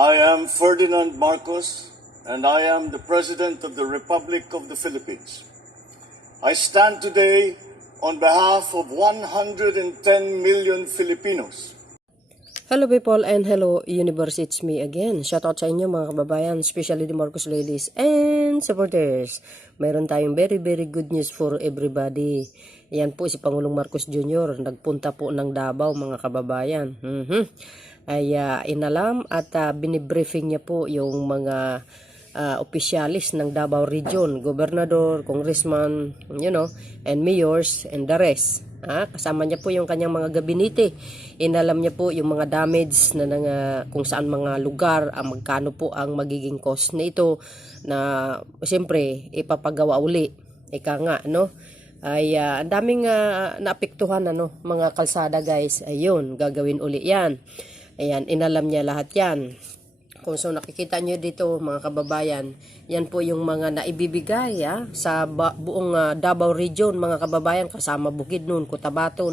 I am Ferdinand Marcos, and I am the President of the Republic of the Philippines. I stand today on behalf of 110 million Filipinos. Hello people and hello universe, it's me again. Shoutout sa inyo mga kababayan, especially the Marcos ladies and supporters. Mayroon tayong very good news for everybody. Yan po si Pangulong Marcos Jr. Nagpunta po ng Davao mga kababayan. Ay inalam at binibriefing niya po yung mga opisyalis ng Davao Region, gobernador, congressman, and mayors and the rest. Kasama niya po yung kanyang mga gabinete. Inalam niya po yung mga damage na kung saan mga lugar, magkano po ang magiging cost na ito na siyempre ipapagawa uli. Ika nga, ay ang daming naapektuhan mga kalsada guys. Ayun, gagawin uli yan. Ayan, inalam niya lahat yan. Kung so nakikita nyo dito mga kababayan, yan po yung mga naibibigay sa buong Davao Region mga kababayan, kasama Bukidnon, Cotabato.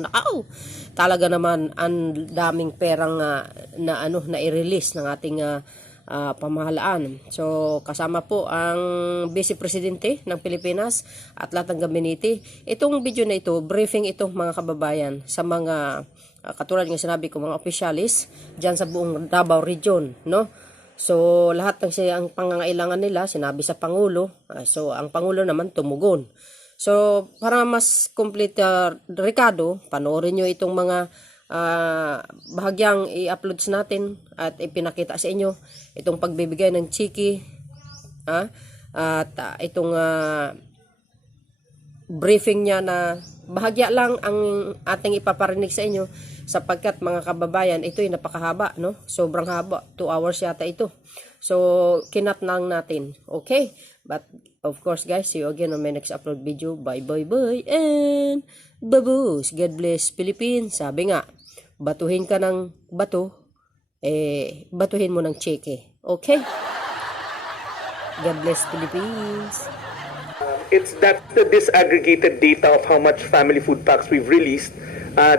Talaga naman ang daming perang na i-release ng ating pamahalaan. So kasama po ang Vice Presidente ng Pilipinas at lahat ng gabinete. Itong video na ito, briefing ito mga kababayan sa mga katulad ng sinabi ko mga opisyalis dyan sa buong Davao Region, So, lahat ng ang pangangailangan nila, sinabi sa Pangulo. So, ang Pangulo naman tumugon. So, para mas complete, Ricardo, panoorin nyo itong mga bahagyang i-upload natin at ipinakita sa inyo. Itong pagbibigay ng Chique. At itong briefing niya na bahagya lang ang ating ipaparinig sa inyo sapagkat mga kababayan, ito ay napakahaba, sobrang haba, 2 hours yata ito. So kinat lang natin, okay? But of course guys, see you again on my next upload video. Bye and babos. God bless Philippines. Sabi nga, batuhin ka ng bato, batuhin mo ng Chique, okay? God bless Philippines. That's the disaggregated data of how much family food packs we've released.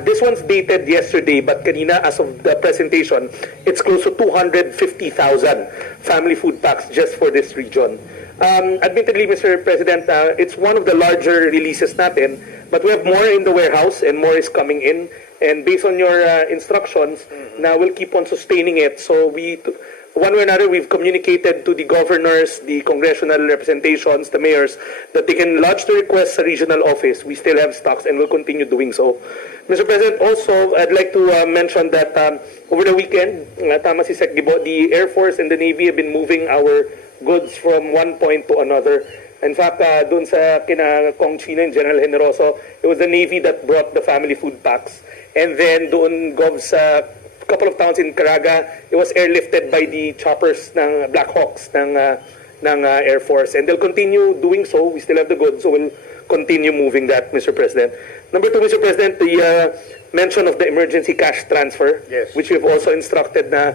This one's dated yesterday, but kanina, as of the presentation, it's close to 250,000 family food packs just for this region. Admittedly, Mr. President, it's one of the larger releases natin, but we have more in the warehouse and more is coming in. And based on your instructions, now we'll keep on sustaining it. So one way or another, we've communicated to the governors, the congressional representations, the mayors, that they can lodge the request sa regional office. We still have stocks and will continue doing so. Mr. President, also, I'd like to mention that over the weekend, tama si Sec. Gibo, the Air Force and the Navy have been moving our goods from one point to another. In fact, dun sa kina Kong Chino and General Generoso, it was the Navy that brought the family food packs. And then doon, Gov's couple of towns in Caraga, it was airlifted by the choppers ng Black Hawks ng Air Force. And they'll continue doing so. We still have the goods, so we'll continue moving that, Mr. President. Number 2, Mr. President, the mention of the emergency cash transfer, yes, which we've also instructed na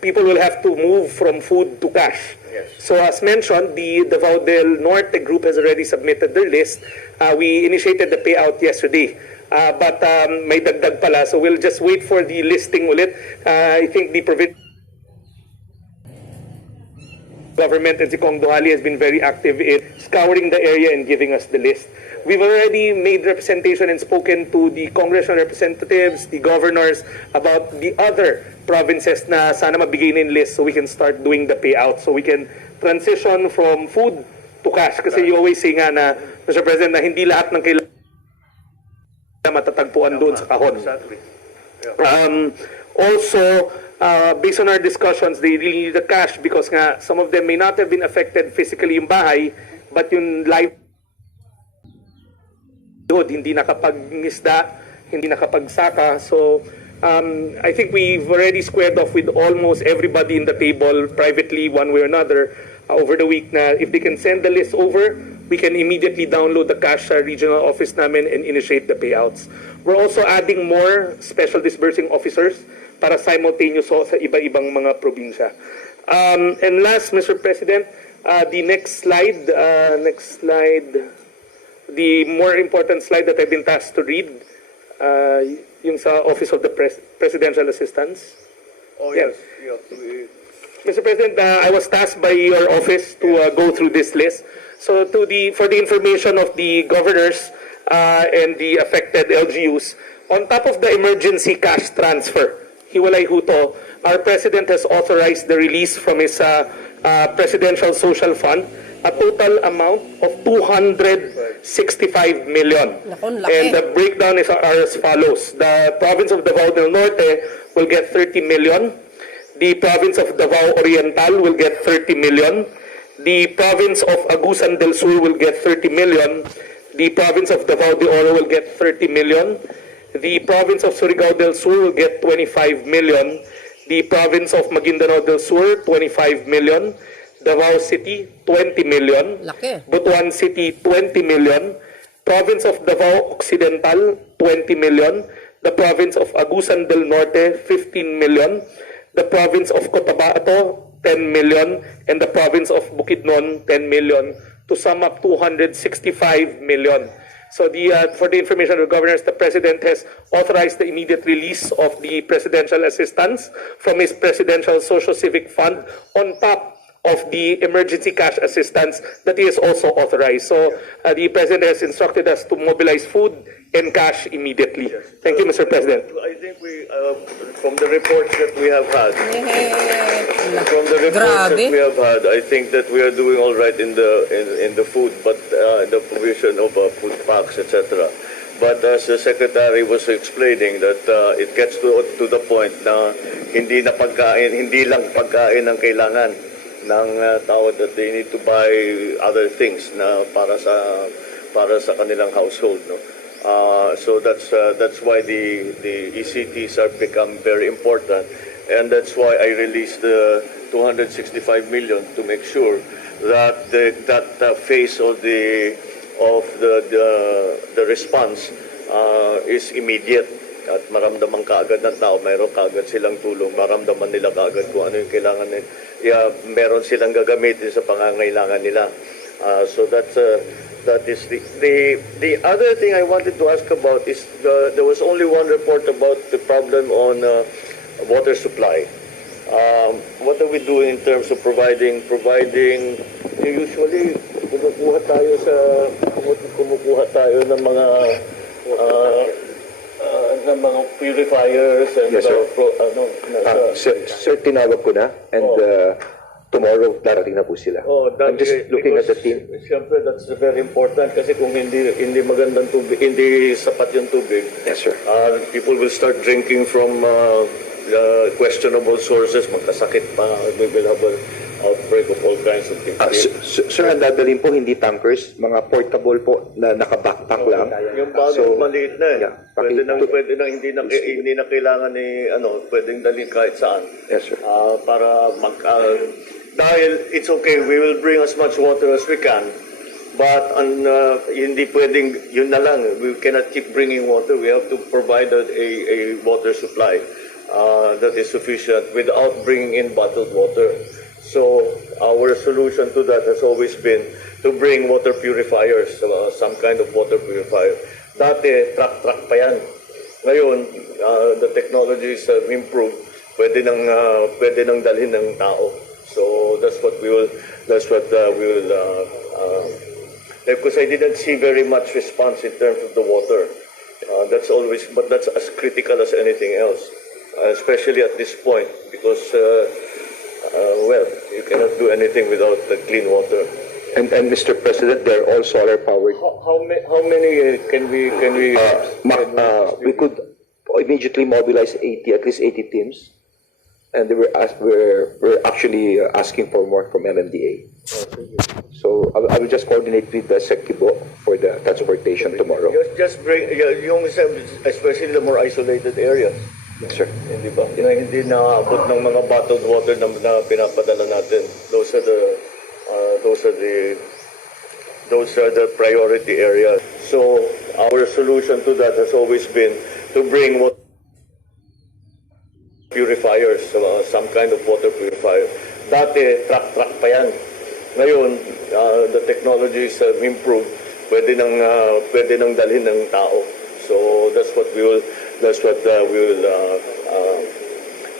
people will have to move from food to cash. Yes. So as mentioned, the Davao del Norte group has already submitted their list. We initiated the payout yesterday. But may dagdag pala, so we'll just wait for the listing ulit. I think the government and si Kong Duhali has been very active in scouring the area and giving us the list. We've already made representation and spoken to the congressional representatives, the governors, about the other provinces na sana mabigay na yung list so we can start doing the payout, so we can transition from food to cash. Kasi you always say nga na, Mr. President, na hindi lahat ng kailangan matatagpuan doon sa kahon. Exactly. Also, based on our discussions, they really need the cash because nga some of them may not have been affected physically yung bahay, but yung livelihood hindi nakapag-isda, hindi nakapagsaka. So I think we've already squared off with almost everybody in the table privately one way or another over the week na if they can send the list over, we can immediately download the cash sa regional office namin and initiate the payouts. We're also adding more special disbursing officers para simultaneous sa iba-ibang mga probinsya. And last, Mr. President, the next slide, the more important slide that I've been tasked to read, yung sa Office of the Presidential Assistance. Oh, yes. Yeah. Yeah. Mr. President, I was tasked by your office to go through this list. So for the information of the governors and the affected LGUs, on top of the emergency cash transfer, hiwalay huto, our President has authorized the release from his Presidential Social Fund a total amount of 265 million. Naku, laki. And the breakdown is as follows. The province of Davao del Norte will get 30 million. The province of Davao Oriental will get 30 million. The province of Agusan del Sur will get 30 million. The province of Davao de Oro will get 30 million. The province of Surigao del Sur will get 25 million. The province of Maguindanao del Sur, 25 million. Davao City, 20 million. Laki. Butuan City, 20 million. Province of Davao Occidental, 20 million. The province of Agusan del Norte, 15 million. The province of Cotabato, 10 million. And the province of Bukidnon, 10 million. To sum up 265 million. So for the information of the governors, the President has authorized the immediate release of the presidential assistance from his Presidential Social Civic Fund on top of the emergency cash assistance that he has also authorized. So the President has instructed us to mobilize food and cash immediately. Thank you, Mr. President. I think from the reports that we have had, I think that we are doing all right in the food, but the provision of food packs, etc. But as the Secretary was explaining, that it gets to the point na hindi lang pagkain ang kailangan ng tao, that they need to buy other things na para sa kanilang household, no? So that's why the ECTs have become very important, and that's why I released the 265 million to make sure that that phase of the response is immediate. At maramdaman kaagad ng tao, mayroon kaagad silang tulong, maramdaman nila kaagad kung ano yung kailangan nila. Meron silang gagamitin sa pangangailangan nila. So that is the other thing I wanted to ask about is there was only one report about the problem on water supply. What are we doing in terms of providing usually kumukuha tayo ng mga purifiers and yes, sir, tinawag ko na, and tomorrow darating na po sila. I'm just looking at the team. Siyempre, that's very important kasi kung hindi magandang tubig, hindi sapat yung tubig. Yes, sir. People will start drinking from questionable sources, magkasakit pa, we will have an outbreak of all kinds of things. Sir, ang dadalhin po hindi tankers, mga portable po na naka-backpack lang. Yung bago maliit na eh. Yeah, Pwede na hindi na kailangan pwedeng dalhin kahit saan. Yes, sir. Para dahil it's okay, we will bring as much water as we can. But hindi pwedeng yun na lang. We cannot keep bringing water. We have to provide a water supply that is sufficient without bringing in bottled water. So our solution to that has always been to bring water purifiers, some kind of water purifier. Dati, truck pa yan. Ngayon, the technologies have improved. Pwede nang dalhin ng tao. So that's what we will because I didn't see very much response in terms of the water. That's as critical as anything else, especially at this point, because you cannot do anything without clean water. And Mr. President, they're all solar powered. How many can we? We could immediately mobilize at least 80 teams, and we're actually asking for more from MMDA. So I will just coordinate with the Secretary for the transportation tomorrow. Just bring especially the more isolated areas. Yes, sir. Hindi ba? Hindi naaabot ng mga bottled water na pinapadala natin. Those are the priority areas. So our solution to that has always been to bring water purifiers, some kind of water purifier. Dati, truck pa yan. Ngayon, the technologies have improved. Pwede nang dalhin ng tao. So that's what we will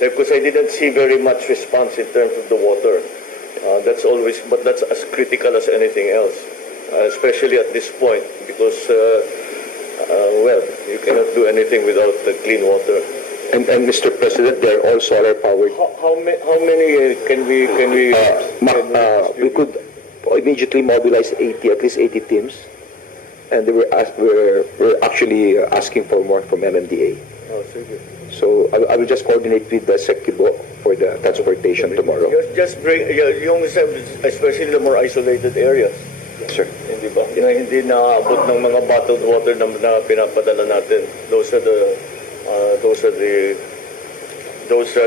because I didn't see very much response in terms of the water. That's always, but that's as critical as anything else, especially at this point, because well, you cannot do anything without the clean water. And Mr. President, they're all solar powered. How many can we We could immediately mobilize 80, at least 80 teams, and we're actually asking for more from MMDA. Oh, sige. So I will just coordinate with the Sekibo for the transportation tomorrow. Just bring, yung especially the more isolated areas. Sir. Hindi ba? Hindi naaabot ng mga bottled water na pinapadala natin. Those are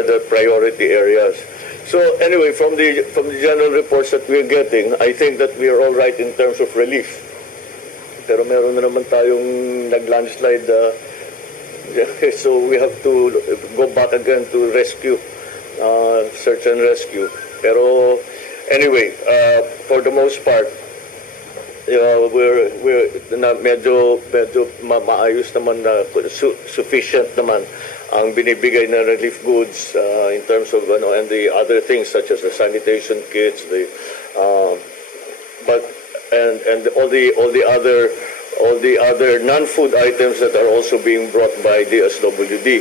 the priority areas. So anyway, from the general reports that we're getting, I think that we are all right in terms of relief. Pero meron na naman tayong nag-landslide, so we have to go back again to rescue, search and rescue. Pero anyway, for the most part, we're medyo maayos naman na sufficient naman ang binibigay na relief goods in terms of and the other things such as the sanitation kits, and all the other non-food items that are also being brought by DSWD.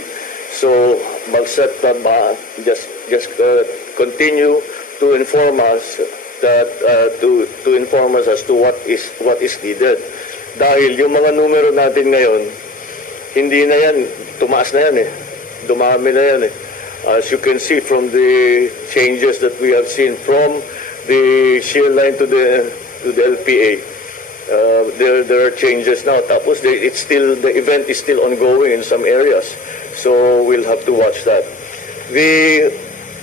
So mag-set just continue to inform us that to inform us as to what is needed. Dahil yung mga numero natin ngayon, hindi na yan, tumaas na yan dumami na yan As you can see from the changes that we have seen from the shear line to the LPA, there are changes now. Tapos the event is still ongoing in some areas, so we'll have to watch that. The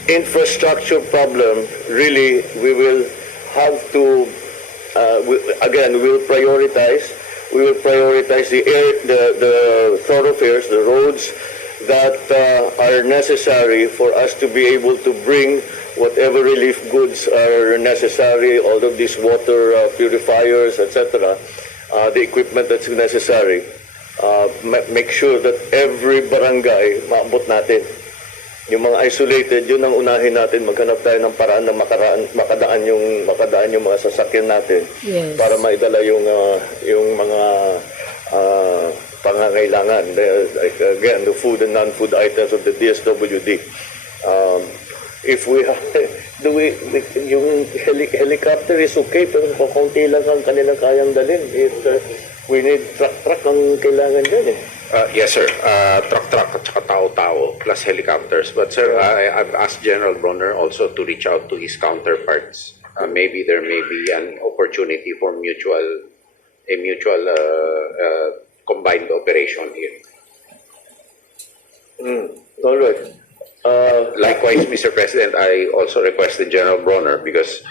infrastructure problem, really, we will have to we'll prioritize. We will prioritize the thoroughfares, the roads that are necessary for us to be able to bring whatever relief goods are necessary, all of these water purifiers, etc., the equipment that's necessary. Make sure that every barangay maabot natin. Yung mga isolated, yun ang unahin natin. Maghanap tayo ng paraan na makadaan yung mga sasakyan natin. Yes. Para maidala yung mga pangangailangan. Like, again, the food and non-food items of the DSWD. If we have, yung helicopter is okay, pero kaunti lang ang kanilang kayang dalhin. We need truck ang kailangan dyan Yes, sir. Truck at saka tao-tao plus helicopters. But, sir, I've asked General Bronner also to reach out to his counterparts. Maybe there may be an opportunity for mutual combined operation here. All right. Likewise, Mr. President, I also requested General Bronner because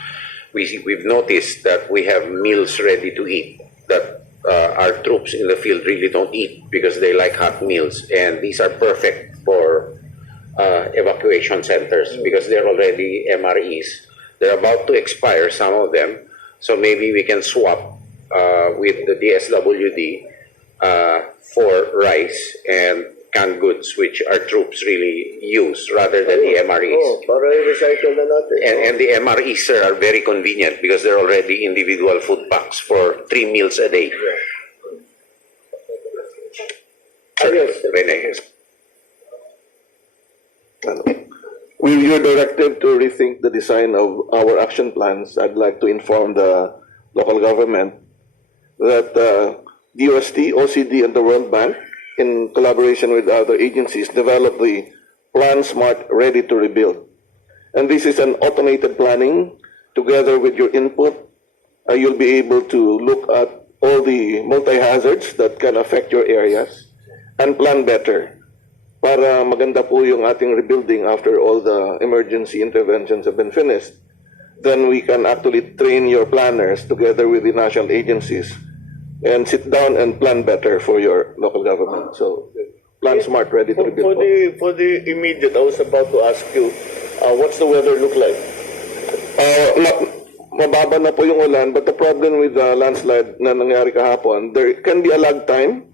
we've noticed that we have meals ready to eat that our troops in the field really don't eat because they like hot meals, and these are perfect for evacuation centers because they're already MREs. They're about to expire, some of them, so maybe we can swap with the DSWD for rice and canned goods, which our troops really use rather than the MREs. Para i-recycle na natin. And the MREs, sir, are very convenient because they're already individual food packs for 3 meals a day. Sir, Rene. With your directive to rethink the design of our action plans, I'd like to inform the local government that DOST, OCD, and the World Bank, in collaboration with other agencies, developed the Plan Smart Ready to Rebuild. And this is an automated planning. Together with your input, you'll be able to look at all the multi-hazards that can affect your areas and plan better para maganda po yung ating rebuilding after all the emergency interventions have been finished. Then we can actually train your planners together with the national agencies and sit down and plan better for your local government. So, Plan Smart Ready to Rebuild. For the immediate, I was about to ask you, what's the weather look like? Mababa na po yung ulan, but the problem with the landslide na nangyari kahapon, there can be a lag time.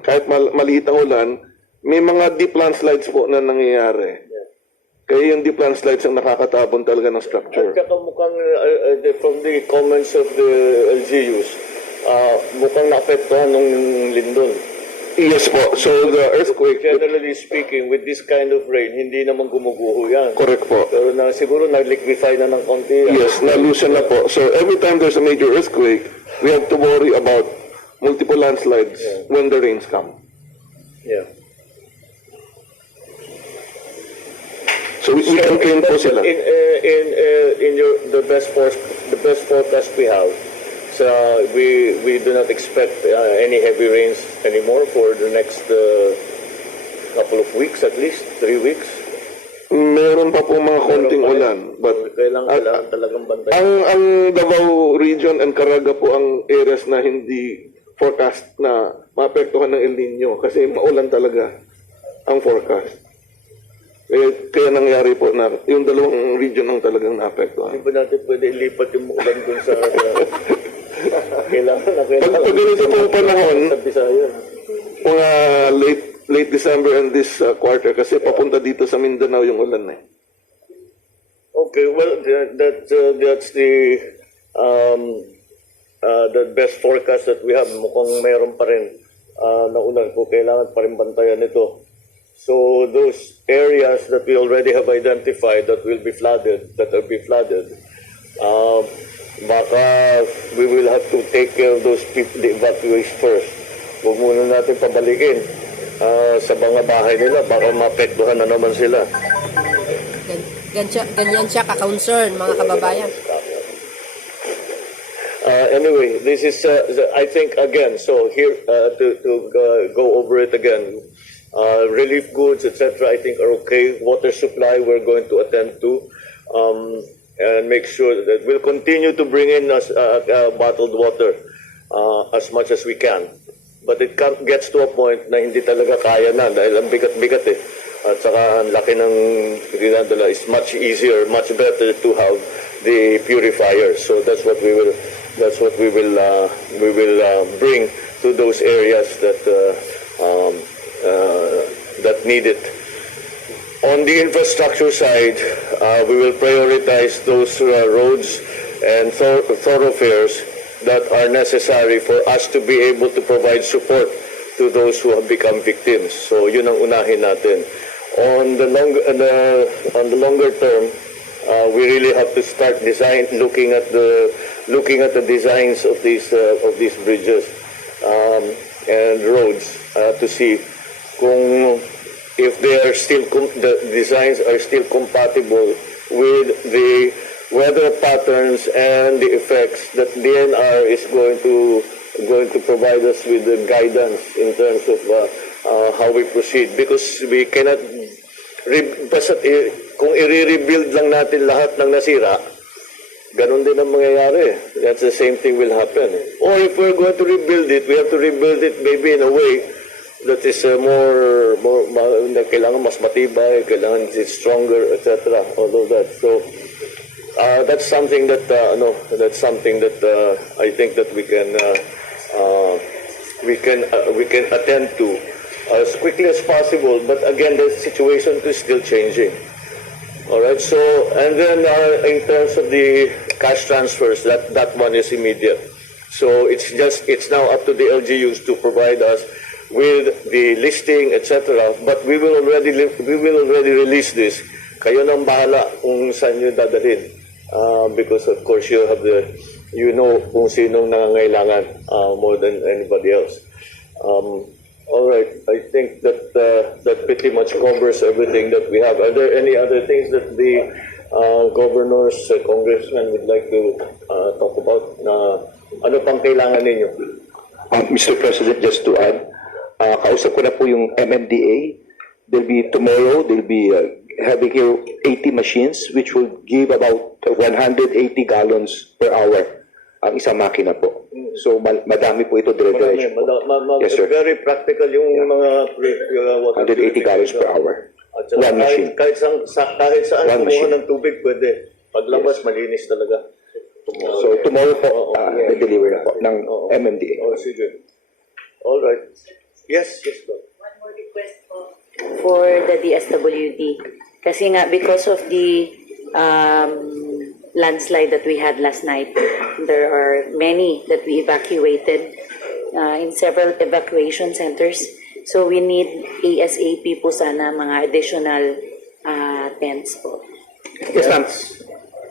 Kahit maliit ang ulan, may mga deep landslides po na nangyayari. Kaya yung deep landslides ang nakakatabon talaga ng structure. At saka mukhang, from the comments of the LGUs, mukhang naapektuhan ng lindol. Yes po. So the earthquake, Generally speaking, with this kind of rain, hindi naman gumuguho yan. correct po. Pero siguro nag-liquefy na ng konti. Yes, na-loosen na po. So every time there's a major earthquake, we have to worry about multiple landslides when the rains come. Yeah. So we can claim po sila. In the best forecast we have, so we do not expect any heavy rains anymore for the next couple of weeks, at least 3 weeks. Meron pa po mga konting ulan, but Kailangan talagang bantayan. ang Davao region and Caraga po ang areas na hindi forecast na maapektuhan ng El Nino kasi maulan talaga ang forecast. Kaya nangyari po na yung dalawang region ang talagang naapektuhan. Hindi ba natin pwede ilipat yung ulan dun sa... kailangan. Pag ganito pong panahon, Sa Bisaya. mga late December and this quarter kasi papunta dito sa Mindanao yung ulan eh. Okay, well, that's the best forecast that we have. Mukhang mayroon pa rin na ulan kung kailangan pa rin bantayan ito. So those areas that we already have identified that will be flooded, baka we will have to take care of those people, the evacuation first. Huwag muna natin pabalikin sa mga bahay nila, baka maapektuhan na naman sila. Ganyan siya ka-concern, mga kababayan. Anyway, this is, I think, again, so here, to go over it again, relief goods, etc., I think are okay. Water supply, we're going to attend to, and make sure that we'll continue to bring in bottled water as much as we can. But it gets to a point na hindi talaga kaya na dahil ang bigat-bigat eh. At saka ang laki ng dinadala is much easier, much better to have the purifier. So that's what we will bring to those areas that need it. On the infrastructure side, we will prioritize those roads and thoroughfares that are necessary for us to be able to provide support to those who have become victims. So yun ang unahin natin. On the longer term, we really have to start looking at the designs of these bridges and roads to see if the designs are still compatible with the weather patterns and the effects that DNR is going to provide us with the guidance in terms of how we proceed, because we cannot kung i-rebuild lang natin lahat ng nasira, ganun din ang mangyayari. That's the same thing will happen. Or if we're going to rebuild it, we have to rebuild it maybe in a way that is more kailangan mas matibay, kailangan it's stronger, etc. All of that. So that's something that I think that we can attend to as quickly as possible. But again, the situation is still changing. All right. So and then in terms of the cash transfers, that one is immediate. So it's now up to the LGUs to provide us with the listing, etc. But we will already release this. Kayo nang bahala kung saan nyo dadalhin. Because of course you know kung sinong nangangailangan more than anybody else. All right, I think that pretty much covers everything that we have. Are there any other things that the governors, congressmen would like to talk about? Ano pang kailangan ninyo? Mr. President, just to add, kausap ko na po yung MMDA. Tomorrow, they'll be having here 80 machines which will give about 180 gallons per hour ang isang makina po. So madami po ito dire-diretso. Yes, sir. Very practical yung mga 180 gallons per hour. At saka One machine. kahit saan One kumuha machine. ng tubig pwede. Paglabas malinis talaga. So tomorrow po, deliver na po ng MMDA. Oh, sige. All right. Yes, go. One more request po. for the DSWD. Kasi nga, because of the landslide that we had last night, there are many that we evacuated in several evacuation centers. So we need ASAP po sana mga additional tents po. Yes, ma'am.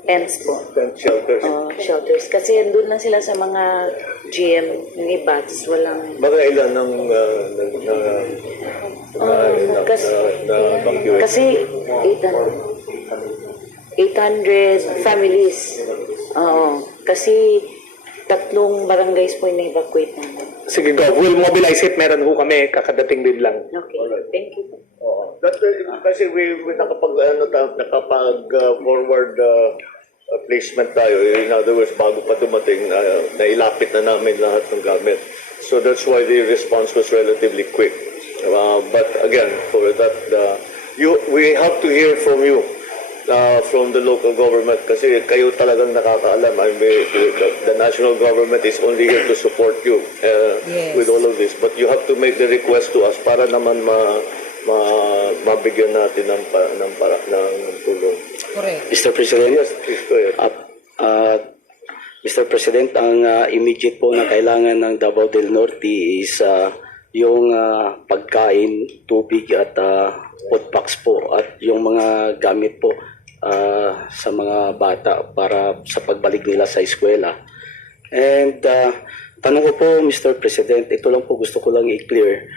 Tents po. Tent shelters. Shelters. Kasi doon lang sila sa mga gym, yung iba, tapos walang... Mga ilan ng Kasi 800 families. Oo. Kasi 3 barangays po yung na-evacuate namin. Sige, go. We'll mobilize it. Meron ho kami. Kakadating din lang. Okay. Thank you po. Kasi we nakapag-forward placement tayo. In other words, bago pa dumating, nailapit na namin lahat ng gamit. So that's why the response was relatively quick. But again, for that, we have to hear from you, from the local government, kasi kayo talagang nakakaalam. I mean, the national government is only here to support you with all of this. But you have to make the request to us para naman mabigyan natin ng tulong. Correct. Mr. President, Yes, please go ahead. Mr. President, ang immediate po na kailangan ng Davao del Norte is yung pagkain, tubig at food packs po at yung mga gamit po sa mga bata para sa pagbalik nila sa eskwela. And tanong ko po, Mr. President, ito lang po gusto ko lang i-clear.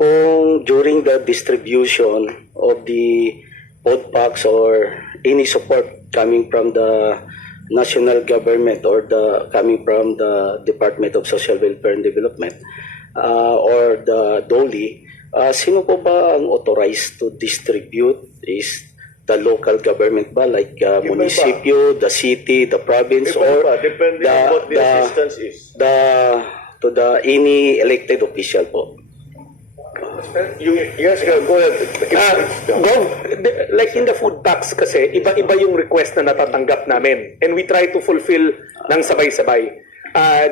Kung during the distribution of the food packs or any support coming from the national government or coming from the Department of Social Welfare and Development or the DOLI, sino po ba ang authorized to distribute? Is the local government ba, like municipio, the city, the province, or depending on what the assistance is. to the any elected official po? Yes, go ahead. Like in the food packs kasi, iba-iba yung request na natatanggap namin. And we try to fulfill ng sabay-sabay.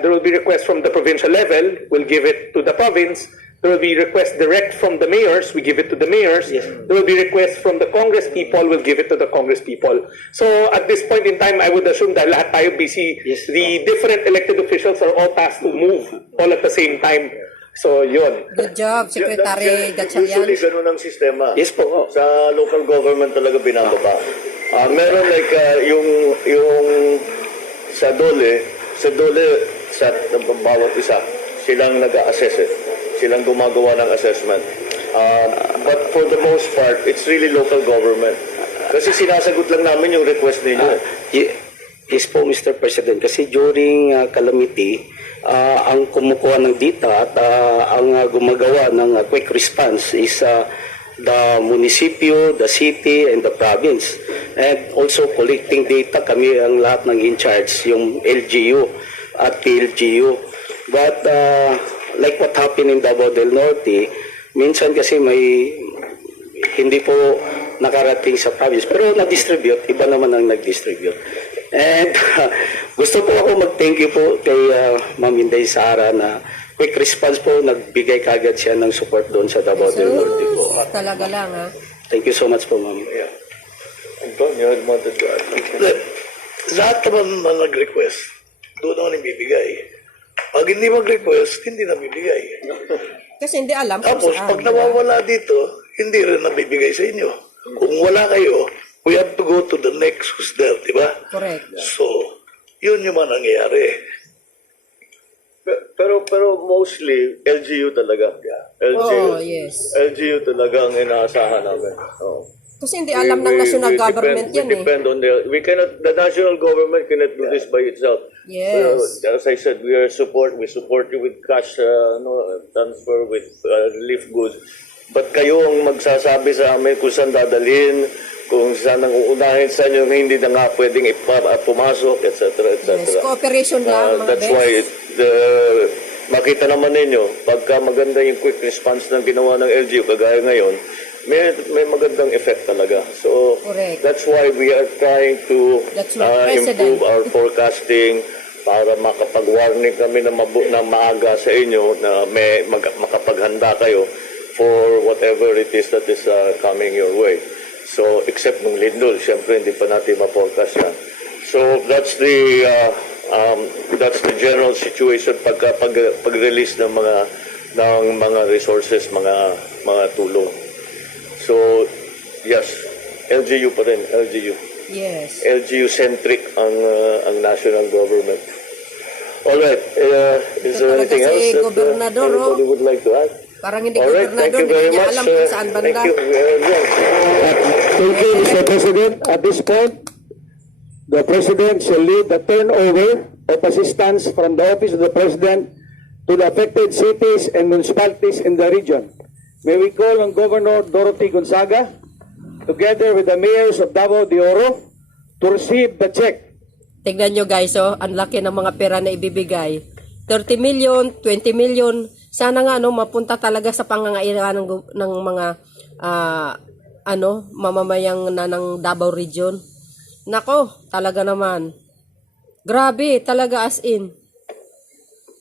There will be requests from the provincial level, we'll give it to the province. There will be requests direct from the mayors, we give it to the mayors. Yes. There will be requests from the Congress people, we'll give it to the Congress people. So at this point in time, I would assume that lahat tayo busy. Yes. The different elected officials are all tasked to move all at the same time. So yun. Good job, Secretary Usually, Gatchalian. ganun ang sistema. Yes po. Sa local government talaga binababa. Meron like yung sa DOLE, sa bawat isa, silang nag-assess it. Silang gumagawa ng assessment. But for the most part, it's really local government. Kasi sinasagot lang namin yung request ninyo. Yes po, Mr. President. Kasi during calamity, ang kumukuha ng data at ang gumagawa ng quick response is the municipio, the city, and the province. And also collecting data, kami ang lahat ng in-charge, yung LGU at PLGU. But like what happened in Davao del Norte, minsan kasi may hindi po nakarating sa province, pero na-distribute, iba naman ang nag-distribute. And gusto po ako mag-thank you po kay Ma'am Inday Sara na quick response po, nagbigay kagad siya ng support doon sa Davao del Norte po. Talaga lang, ha? Thank you so much po, Ma'am. Antonio, you wanted to add? Lahat naman na nag-request, doon naman ibibigay. Pag hindi mag-request, hindi na bibigay. Kasi hindi alam kung Tapos, saan. pag nawawala dito, hindi rin nabibigay sa inyo. Kung wala kayo, we have to go to the next who's there, di ba? Correct. So, yun yung man nangyayari. Pero mostly, LGU talaga. LGU. Oh, yes. LGU talaga ang inaasahan namin. Oh. Kasi hindi alam ng national government yan, we depend on the national government cannot do this by itself. Yes. As I said, we support you with cash transfer, with relief goods. But kayo ang magsasabi sa amin kung saan dadalhin, kung saan ang uunahin sa inyo, hindi na nga pwedeng pumasok, etc. Yes, cooperation lang, mga That's best. why makita naman ninyo, pagka maganda yung quick response ng ginawa ng LGU, kagaya ngayon, may magandang effect talaga. So, Correct. that's why we are trying to That's right, improve President. our forecasting para makapag-warning kami na maaga sa inyo na makapaghanda kayo for whatever it is that is coming your way. So, except nung lindol, syempre hindi pa natin ma-forecast yan. So, that's the general situation pag-release ng mga resources, mga tulong. So, yes, LGU pa rin, LGU. Yes. LGU-centric ang national government. Alright, is there anything else that anybody would like to add? Parang hindi Alright, thank you very much. alam kung saan banda. Thank you very much. Thank you, Mr. President. At this point, the President shall lead the turnover of assistance from the Office of the President to the affected cities and municipalities in the region. May we call on Governor Dorothy Gonzaga, together with the mayors of Davao de Oro, to receive the check. Tignan nyo guys, ang laki ng mga pera na ibibigay. 30 million, 20 million. Sana nga mapunta talaga sa pangangailangan ng mga mamamayang na ng Davao region. Nako, talaga naman. Grabe, talaga as in.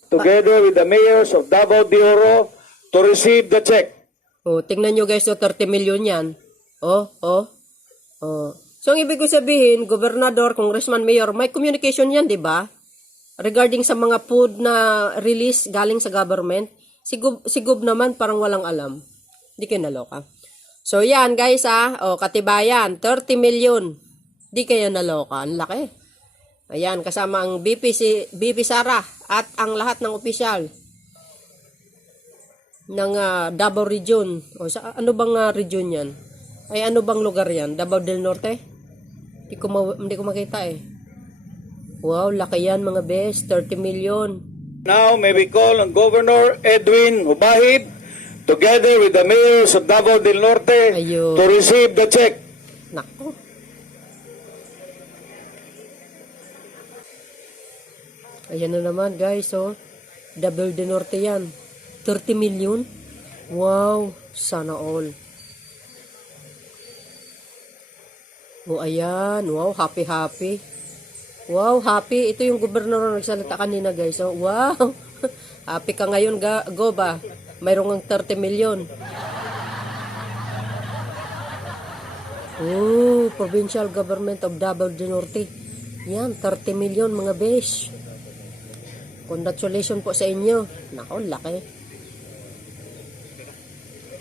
Together with the mayors of Davao de Oro, to receive the check. Tingnan nyo guys, 30 million yan. So, ang ibig ko sabihin, gobernador, congressman, mayor, may communication yan, di ba? Regarding sa mga food na release galing sa government, si Gob naman parang walang alam. Hindi kayo naloka. So, yan guys katibayan, 30 million. Di kayo naloka. Ang laki. Ayan, kasama ang BP Sara at ang lahat ng opisyal ng Davao Region. Ano bang region yan? Ay, ano bang lugar yan? Davao del Norte? Hindi ko makita eh. Wow, laki yan mga bes. 30 million. Now, may we call on Governor Edwin Hubahib, together with the mayors of Davao del Norte, to receive the check. Nako. Ayan na naman guys, Davao del Norte yan. 30 million? Wow, sana all. Ayan. Wow, happy. Wow, happy. Ito yung gobernador na nagsalita kanina guys. Wow. Happy ka ngayon, Goba. Mayroong 30 million. Provincial Government of Davao del Norte. Yan, 30 million mga besh. Congratulations po sa inyo. Nako, laki.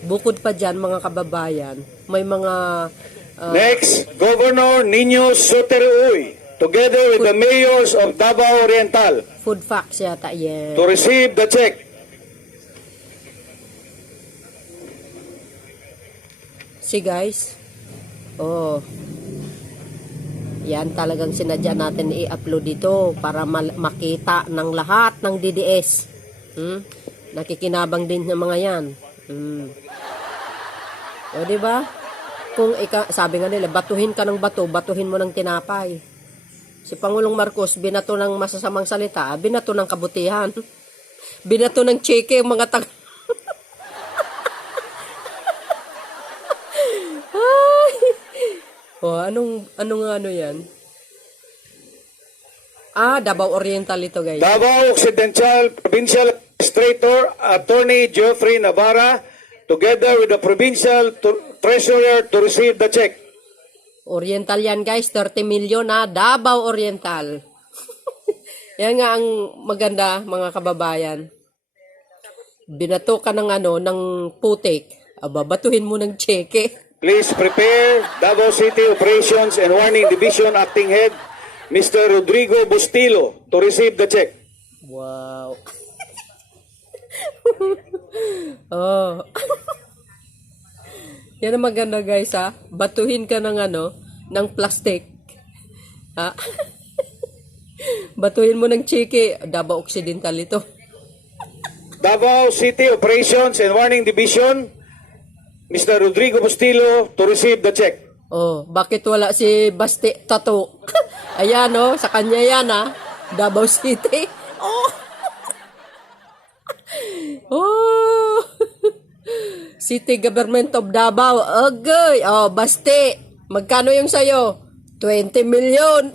Bukod pa dyan mga kababayan, may mga... Next, Governor Nino Soteruoy, together with the mayors of Davao Oriental, food facts yata, yeah, to receive the check. See guys, yan talagang sinadya natin i-upload dito para makita ng lahat ng DDS. Nakikinabang din ng mga yan. Diba? Kung sabi nga nila, batuhin ka ng bato, batuhin mo ng tinapay. Si Pangulong Marcos, binato ng masasamang salita, binato ng kabutihan. Binato ng Chique, mga ano yan? Davao Oriental ito guys. Davao Occidental Provincial Administrator Attorney Geoffrey Navarra, together with the Provincial Treasurer, to receive the check. Oriental yan guys, 30 million Davao Oriental. Yan nga ang maganda mga kababayan. Binato ka ng ng Putik, batuhin mo ng Chique. Please prepare Davao City Operations and Warning Division Acting Head, Mr. Rodrigo Bustilo, to receive the check. Wow. Yan ang maganda guys batuhin ka ng ng plastic. Batuhin mo ng Chique, Davao Occidental ito. Davao City Operations and Warning Division, Mr. Rodrigo Bustilo, to receive the check. Bakit wala si Basti Tato? Ayan sa kanya yan Davao City. City Government of Davao. Okay. Basti. Magkano yung sayo? 20 million.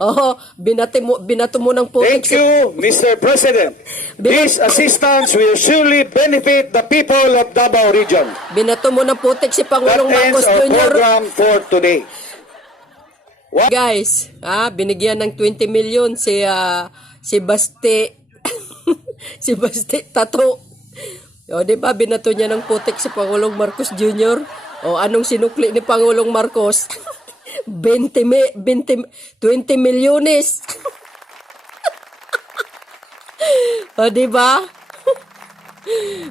Oh, binato mo ng putik. Thank you, Mr. President. This assistance will surely benefit the people of Davao region. Binato mo ng putik si That Pangulong ends Marcos our Jr. program for today. Guys, binigyan ng 20 million si Basti si Basti Tato. O, di ba binato niya ng putik si Pangulong Marcos Jr.? O, anong sinukli ni Pangulong Marcos? 20 milyones. O, di ba?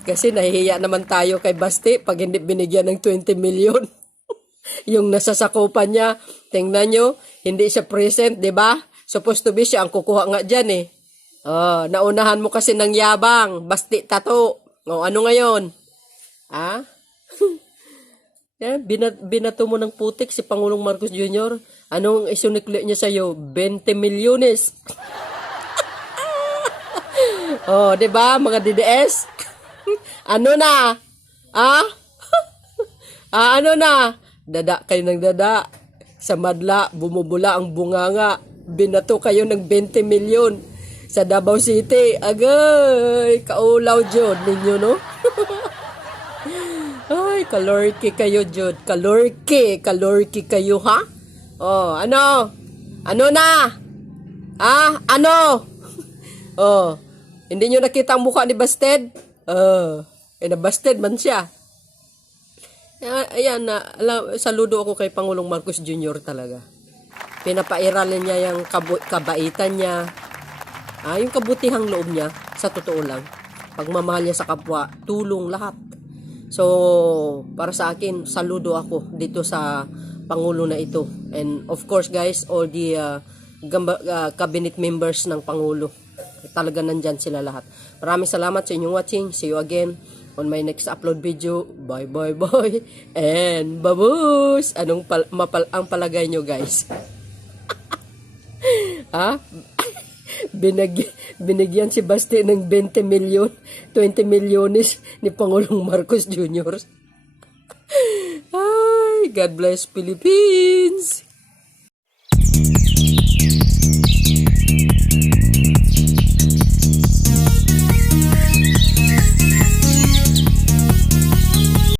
Kasi nahihiya naman tayo kay Basti pag hindi binigyan ng 20 million. Yung nasasakupan niya, tingnan nyo, hindi siya present, di ba? Supposed to be siya ang kukuha nga dyan eh. Oh, naunahan mo kasi ng yabang, Basti Tato. O, ano ngayon? Yeah, binato mo ng putik si Pangulong Marcos Jr. Anong isunikli niya sa'yo? 20 milyones. Oh, di ba mga DDS? Ano na? Ano na? Dada kayo ng dada. Sa madla, bumubula ang bunganga. Binato kayo ng 20 milyon sa Davao City. Agay, kaulaw Jod ninyo, no? Ay, kalorki kayo, Jod. Kalorki kayo, ha? Oh, ano? Ano na? Ano? Oh, hindi nyo nakita ang mukha ni Basted? Nabasted man siya. Ayan, saludo ako kay Pangulong Marcos Jr. talaga. Pinapairalan niya yung kabaitan niya. Yung kabutihang loob niya, sa totoo lang. Pagmamahal niya sa kapwa, tulong lahat. So, para sa akin, saludo ako dito sa Pangulo na ito. And of course guys, all the cabinet members ng Pangulo. Talaga nandyan sila lahat. Maraming salamat sa inyong watching. See you again on my next upload video. Bye. And babus! Anong ang palagay nyo guys? Binigyan si Basti ng 20 milyones ni Pangulong Marcos Jr. Ay, God bless Philippines!